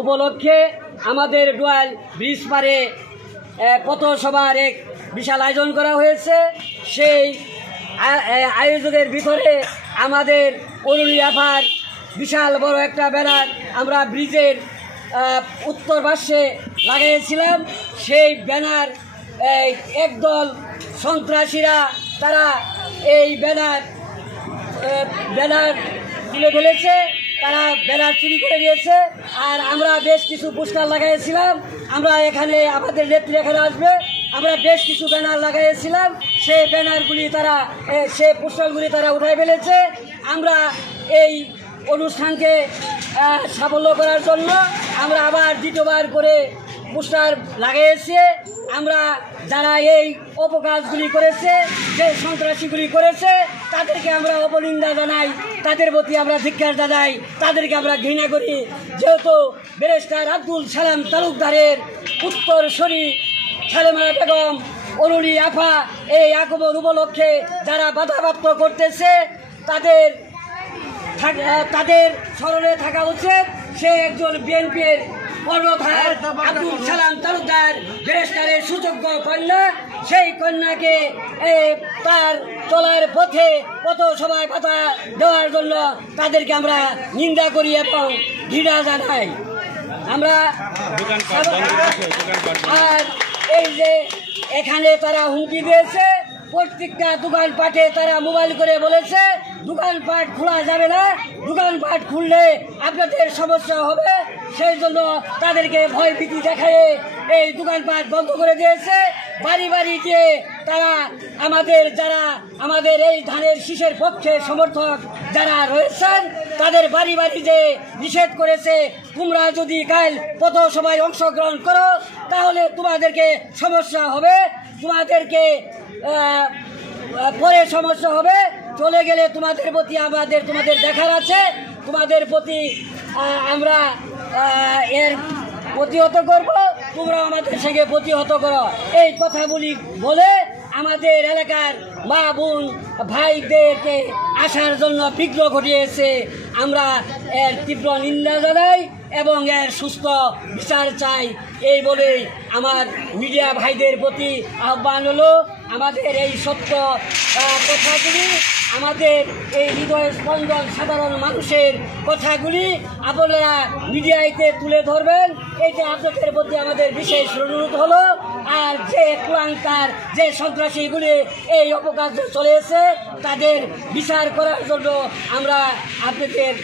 উপলক্ষে আমাদের ডোয়াল ব্রিজ পারে পথসভার এক বিশাল আয়োজন করা হয়েছে। সেই আয়োজনের ভিতরে আমাদের অরুণী আফার বিশাল বড় একটা ব্যানার আমরা ব্রিজের উত্তর পার্শ্বে লাগিয়েছিলাম। সেই ব্যানার একদল সন্ত্রাসীরা তারা এই ব্যানার তুলে ফেলেছে, তারা ব্যানার চুরি করে নিয়েছে। আর আমরা বেশ কিছু পোস্টার লাগাইছিলাম, আমরা এখানে আমাদের নেত্রী এখানে আসবে, আমরা বেশ কিছু ব্যানার লাগাইছিলাম, সেই ব্যানারগুলি তারা সেই পোস্টারগুলি তারা উঠাই ফেলেছে। আমরা এই অনুষ্ঠানকে সাফল্য করার জন্য আমরা আবার দ্বিতীয়বার করে পোস্টার লাগিয়েছি। আমরা যারা এই অপকাজগুলি করেছে, যে সন্ত্রাসীগুলি করেছে, তাদেরকে আমরা অপনিন্দা জানাই, তাদের প্রতি আমরা ধিক্কার জানাই, তাদেরকে আমরা ঘৃণা করি। যেহেতু ব্যারিস্টার আব্দুল সালাম তালুকদারের উত্তরসূরি সালেমা বেগম অরুণী আফা এই আগমন উপলক্ষে যারা বাধাপ্রাপ্ত করতেছে তাদের স্মরণে থাকা উচিত। সে একজন বিএনপির কর্ণধার আব্দুল সালাম তালুকদার ব্যারিস্টারের সুযোগ্য কন্যা। সেই কন্যাকে তার চলার পথে পথসভায় বাধা দেওয়ার জন্য তাদেরকে আমরা নিন্দা করি এবং ঘৃণা জানাই। আমরা আর এই যে এখানে তারা হুমকি দিয়েছে, প্রত্যেকটা দোকানপাটে তারা মোবাইল করে বলেছে দোকানপাট খোলা যাবে না, দোকানপাট খুললে আপনাদের সমস্যা হবে। সেই জন্য তাদেরকে ভয়ভীতি দেখায় এই দোকানপাট বন্ধ করে দিয়েছে। বাড়ি বাড়ি গিয়ে তারা আমাদের এই ধানের শীষের পক্ষে সমর্থক যারা রয়েছেন তাদের বাড়ি বাড়ি যে নিষেধ করেছে, তোমরা যদি কাল পথসভায় অংশগ্রহণ করো তাহলে তোমাদেরকে সমস্যা হবে, তোমাদেরকে পরে সমস্যা হবে, চলে গেলে তোমাদের প্রতি তোমাদের দেখার আছে, তোমাদের প্রতি আমরা এর প্রতিহত করব, তোমরা আমাদের সঙ্গে প্রতিহত করো। এই কথাগুলি বলে আমাদের এলাকার মা বোন ভাইদেরকে আসার জন্য বিঘ্ন ঘটিয়েছে। আমরা এর তীব্র নিন্দা জানাই এবং এর সুস্থ বিচার চাই। এই বলেই আমার মিডিয়া ভাইদের প্রতি আহ্বান হলো, আমাদের এই সত্য কথাগুলি, আমাদের এই হৃদয় স্পন্দন সাধারণ মানুষের কথাগুলি আপনারা মিডিয়াতে তুলে ধরবেন, এইটা আপনাদের প্রতি আমাদের বিশেষ অনুরোধ হলো। আর যে কুলাঙ্কার যে সন্ত্রাসীগুলি এই অপকার্য চলেছে তাদের বিচার করার জন্য আমরা আপনাদের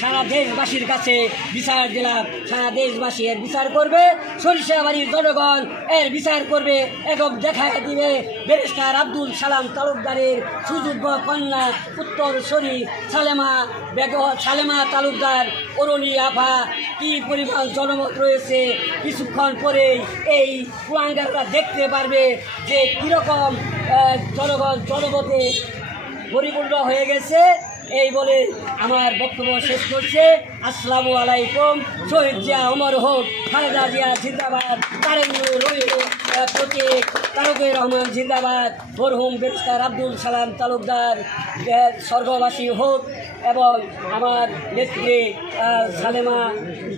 সারা দেশবাসীর কাছে বিচার দিলাম। সারা দেশবাসী এর বিচার করবে, সরিষাবাড়ির জনগণ এর বিচার করবে এবং দেখা দিবে ব্যারিস্টার আব্দুল সালাম তালুকদারের সুযোগ্য কন্যা উত্তরসূরি সালেমা তালুকদার অরুণী আফা কি পরিমাণ জনমত রয়েছে। কিছুক্ষণ পরেই এই কুলাঙ্গাররা দেখতে পারবে যে কীরকম জনমতে পরিপূর্ণ হয়ে গেছে। এই বলে আমার বক্তব্য শেষ করছে। আসসালামু আলাইকুম। শহীদ জিয়া অমর হোক, খালেদা জিয়া জিন্দাবাদ, প্রতীক তারকের রহমান জিন্দাবাদ, মরহুম ব্যারিস্টার আব্দুল সালাম তালুকদার স্বর্গবাসী হোক এবং আমার নেত্রী সালেমা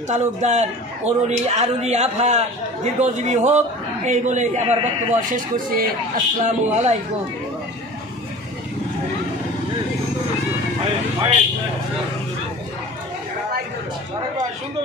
তালুকদার অরুণী আফা দীর্ঘজীবী হোক। এই বলে আমার বক্তব্য শেষ করছে। আসসালামু আলাইকুম। সুন্দর